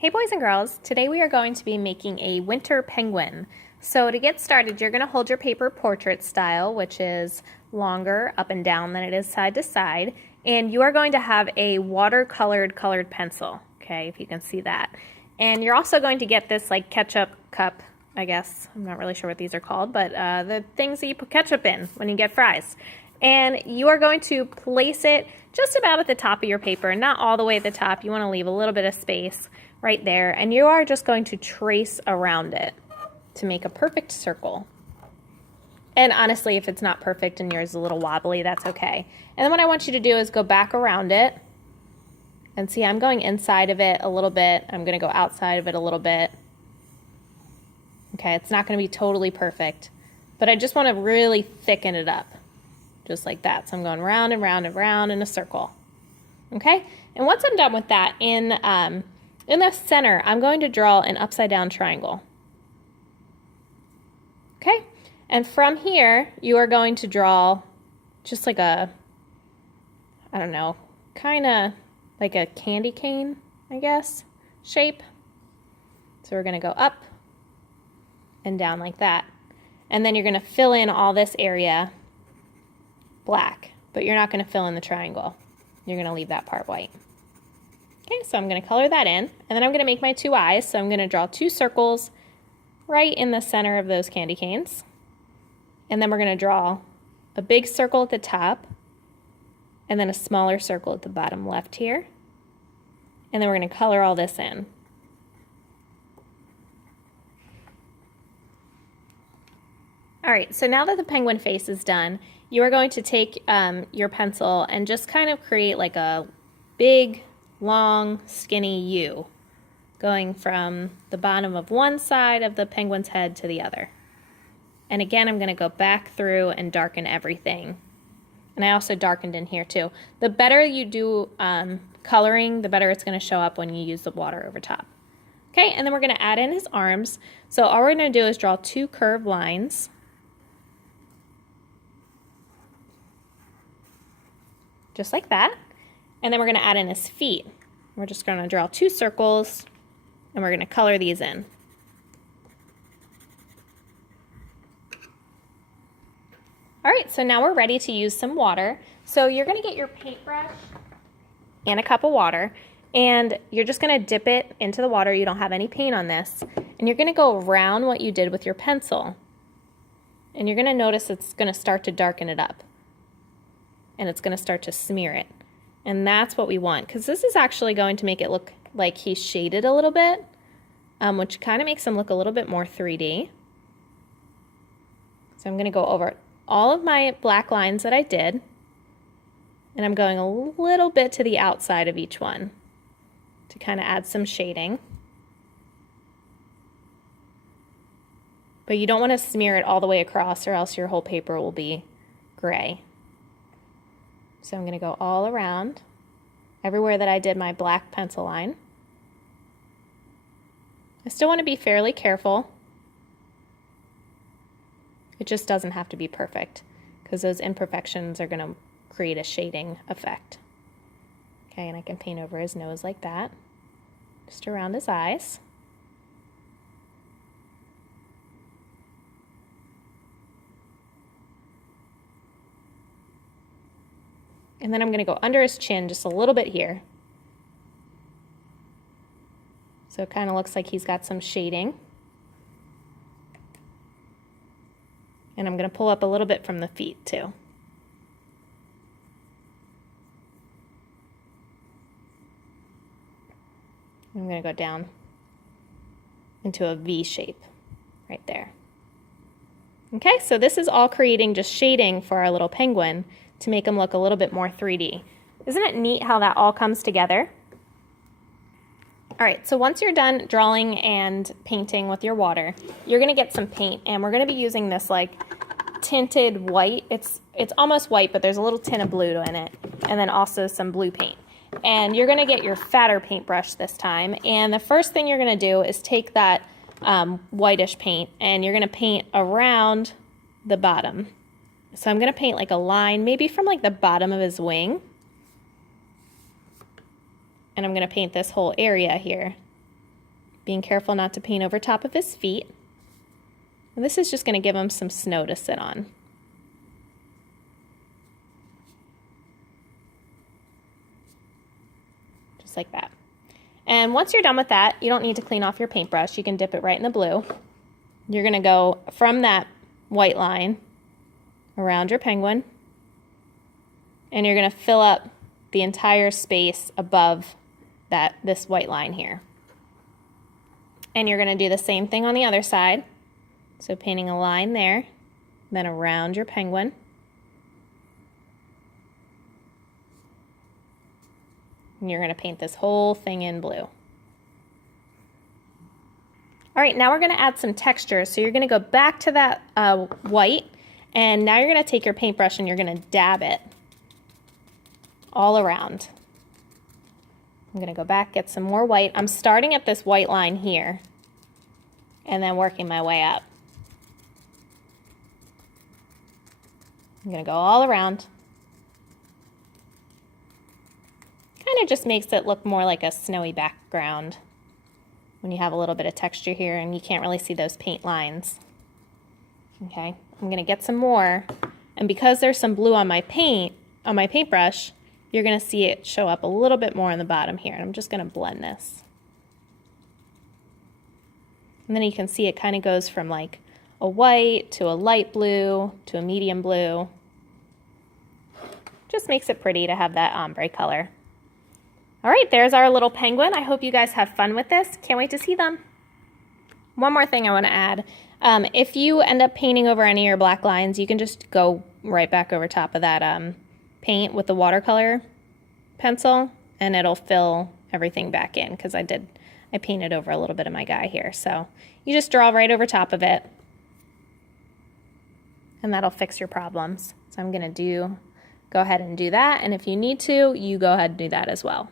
Hey boys and girls, today we are going to be making a winter penguin. So to get started, you're going to hold your paper portrait style, which is longer up and down than it is side to side, and you are going to have a watercolored colored pencil, okay, if you can see that. And you're also going to get this like ketchup cup, I guess, I'm not really sure what these are called, but the things that you put ketchup in when you get fries. And you are going to place it just about at the top of your paper, not all the way at the top. You want to leave a little bit of space right there, and you are just going to trace around it to make a perfect circle. And honestly, if it's not perfect and yours is a little wobbly, that's okay. And then what I want you to do is go back around it and see, I'm going inside of it a little bit. I'm going to go outside of it a little bit. Okay, it's not going to be totally perfect, but I just want to really thicken it up, just like that. So I'm going round and round and round in a circle. Okay, and once I'm done with that, in the center, I'm going to draw an upside down triangle. Okay, and from here, you are going to draw just like a, I don't know, kind of like a candy cane, I guess, shape. So we're going to go up and down like that. And then you're going to fill in all this area black, but you're not going to fill in the triangle. You're going to leave that part white. Okay, so I'm going to color that in, and then I'm going to make my two eyes. So I'm going to draw two circles right in the center of those candy canes. And then we're going to draw a big circle at the top, and then a smaller circle at the bottom left here. And then we're going to color all this in. All right, so now that the penguin face is done, you are going to take your pencil and just kind of create like a big, long, skinny U going from the bottom of one side of the penguin's head to the other. And again, I'm going to go back through and darken everything. And I also darkened in here too. The better you do coloring, the better it's going to show up when you use the water over top. Okay, and then we're going to add in his arms. So all we're going to do is draw two curved lines. Just like that. And then we're going to add in his feet. We're just going to draw two circles, and we're going to color these in. All right, so now we're ready to use some water. So you're going to get your paintbrush and a cup of water, and you're just going to dip it into the water. You don't have any paint on this. And you're going to go around what you did with your pencil. And you're going to notice it's going to start to darken it up. And it's going to start to smear it. And that's what we want, because this is actually going to make it look like he's shaded a little bit, which kind of makes him look a little bit more 3D. So I'm going to go over all of my black lines that I did, and I'm going a little bit to the outside of each one to kind of add some shading. But you don't want to smear it all the way across, or else your whole paper will be gray. So I'm going to go all around, everywhere that I did my black pencil line. I still want to be fairly careful. It just doesn't have to be perfect, because those imperfections are going to create a shading effect. Okay, and I can paint over his nose like that, just around his eyes. And then I'm going to go under his chin just a little bit here. So it kind of looks like he's got some shading. And I'm going to pull up a little bit from the feet too. I'm going to go down into a V shape right there. Okay, so this is all creating just shading for our little penguin to make him look a little bit more 3D. Isn't it neat how that all comes together? All right, so once you're done drawing and painting with your water, you're gonna get some paint, and we're gonna be using this like tinted white. It's almost white, but there's a little tint of blue in it, and then also some blue paint. And you're gonna get your fatter paintbrush this time, and the first thing you're gonna do is take that whitish paint, and you're gonna paint around the bottom. So I'm going to paint like a line, maybe from like the bottom of his wing. And I'm going to paint this whole area here being careful not to paint over top of his feet. And this is just going to give him some snow to sit on. Just like that. And once you're done with that, you don't need to clean off your paintbrush. You can dip it right in the blue. You're going to go from that white line around your penguin, and you're going to fill up the entire space above this white line here. And you're going to do the same thing on the other side. So painting a line there, then around your penguin. And you're going to paint this whole thing in blue. All right, now we're going to add some texture. So you're going to go back to that white, and now you're going to take your paintbrush and you're going to dab it all around. I'm going to go back, get some more white. I'm starting at this white line here and then working my way up. I'm going to go all around. Kind of just makes it look more like a snowy background when you have a little bit of texture here and you can't really see those paint lines. Okay, I'm going to get some more, and because there's some blue on my paintbrush, you're going to see it show up a little bit more on the bottom here, and I'm just going to blend this. And then you can see it kind of goes from like a white to a light blue to a medium blue. Just makes it pretty to have that ombre color. All right, there's our little penguin. I hope you guys have fun with this. Can't wait to see them. One more thing I want to add. If you end up painting over any of your black lines, you can just go right back over top of that paint with the watercolor pencil, and it'll fill everything back in, because I painted over a little bit of my guy here. So you just draw right over top of it, and that'll fix your problems. So I'm going to go ahead and do that, and if you need to, you go ahead and do that as well.